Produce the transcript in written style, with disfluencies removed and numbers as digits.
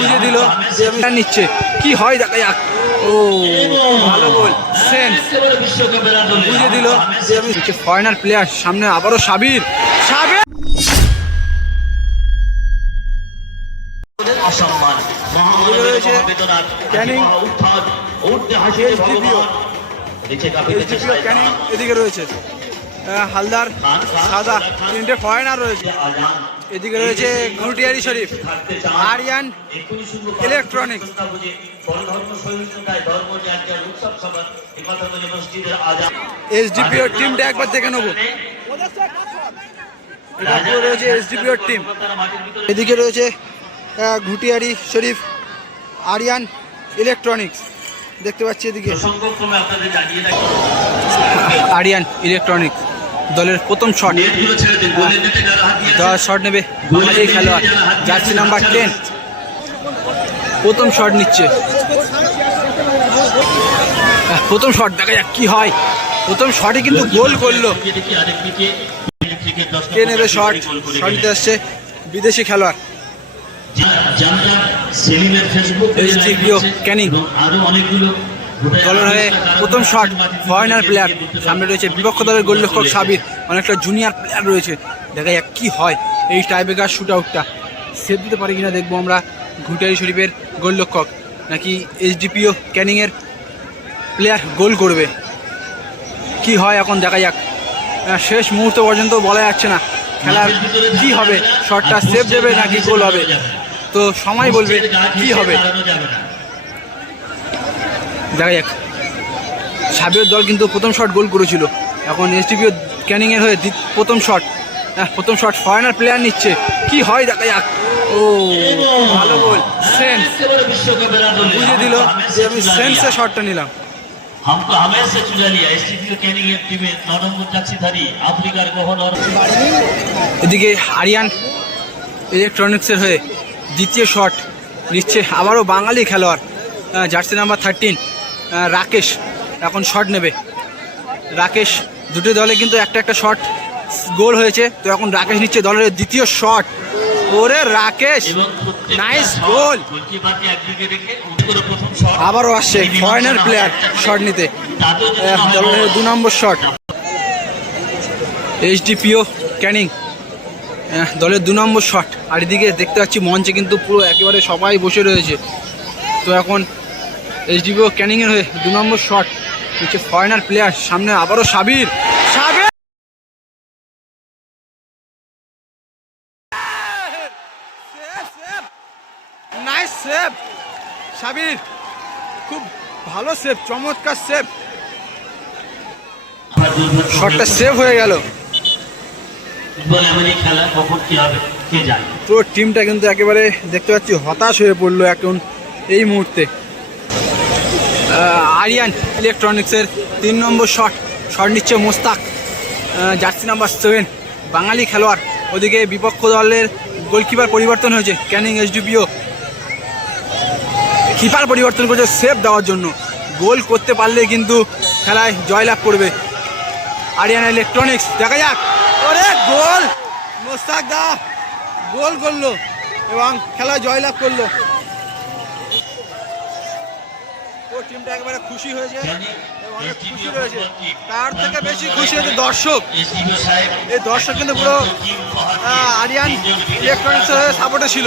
বুঝে দিল যে নিচ্ছে কি হয় দেখা যাক। ও ভালো গোল, সেন্স বুঝে দিল যে আমি ফরেনার প্লেয়ার। সামনে আবারও সাবির, সাবির অসম্মান ক্যানিং, এদিকে রয়েছে হালদার, সাদা, তিনটে ফরেনার রয়েছে। এদিকে রয়েছে ঘুটিয়ারি শরীফ, আরিয়ান ইলেকট্রনিক্স। এসডিপিওর টিমটা একবার দেখে নেবো। এটা পুরো রয়েছে এসডিপিওর টিম। এদিকে রয়েছে ঘুটিয়ারি শরীফ, আরিয়ান ইলেকট্রনিক্স দেখতে পাচ্ছি। এদিকে আরিয়ান ইলেকট্রনিক্স দলের প্রথম শট, শট নেবে বাঙালি খেলোয়াড় জার্সি নাম্বার 10। প্রথম শট নিচ্ছে, প্রথম শট দেখা যাক কি হয়। প্রথম শটে কিন্তু গোল করলো। কে নেবে শট? শট নিতে আসছে বিদেশি খেলোয়াড় এসডিপিও ক্যানিং দলের হয়ে প্রথম শট, ফরেনার প্লেয়ার। সামনে রয়েছে বিপক্ষ দলের গোলরক্ষক সাবির, অনেকটা জুনিয়র প্লেয়ার রয়েছে। দেখা যাক কি হয় এই টাইব্রেকার শুট আউটটা। সেভ দিতে পারি কিনা দেখবো আমরা। ঘুটিয়ারি শরীফের গোলরক্ষক নাকি এসডিপিও ক্যানিংয়ের প্লেয়ার গোল করবে, কি হয় এখন দেখা যাক। শেষ মুহূর্ত পর্যন্ত বলা যাচ্ছে না খেলার কি হবে, শটটা সেভ দেবে নাকি গোল হবে, তো সময় বলবে কি হবে। দেখা যাক। সাবিরের দল কিন্তু প্রথম শট গোল করেছিল, এখন এসডিপিও ক্যানিংয়ের হয়ে প্রথম শট, প্রথম শট ফরেনার প্লেয়ার নিচ্ছে, কি হয় দেখা যাক। ও ভালো গোল, সেন্স বুঝে দিল যে আমি সেন্সে শটটা নিলাম। এদিকে আরিয়ান ইলেকট্রনিক্সের হয়ে দ্বিতীয় শট নিচ্ছে আবারও বাঙালি খেলোয়াড় জার্সি নাম্বার 13 রাকেশ এখন শট নেবে। রাকেশ, দুটো দলে কিন্তু একটা একটা শট গোল হয়েছে, তো এখন রাকেশ নিচ্ছে দলের দ্বিতীয় শট। ওরে রাকেশ, নাইস গোল। আবারও আসছে ফরেনার প্লেয়ার শট নিতে, দলের 2 নম্বর শট। এইচডিপিও ক্যানিং দলের 2 নম্বর শট। আর এদিকে দেখতে পাচ্ছি মঞ্চে কিন্তু পুরো একেবারে সবাই বসে রয়েছে। তো এখন এইচডিপিও ক্যানিংয়ের হয়ে 2 নম্বর শট হচ্ছে ফরেনার প্লেয়ার। সামনে আবারও সাবির, সাবির নাইস সেভ। সাবির খুব ভালো সেভ, চমৎকার সেভ, শটটা সেভ হয়ে গেল। পুরো টিমটা কিন্তু একেবারে দেখতে পাচ্ছি হতাশ হয়ে পড়লো এখন এই মুহূর্তে। আরিয়ান ইলেকট্রনিক্সের 3 নম্বর শট, শট নিচ্ছে মোস্তাক জার্সি নাম্বার 7 বাঙালি খেলোয়াড়। ওদিকে বিপক্ষ দলের গোলকিপার পরিবর্তন হয়েছে, ক্যানিং এসডিপিও কিপার পরিবর্তন করেছে সেভ দেওয়ার জন্য। গোল করতে পারলে কিন্তু খেলায় জয়লাভ করবে আরিয়ান ইলেকট্রনিক্স। দেখা যাক। ওরে গোল, মোস্তাক দা গোল করলো এবং খেলায় জয়লাভ করলো। ও টিমটা একেবারে খুশি হয়েছে, অনেক খুশি রয়েছে। তার থেকে বেশি খুশি হয়েছে দর্শক। এই দর্শক কিন্তু পুরো আরিয়ান ইলেকট্রনিক্সের সাপোর্টে ছিল।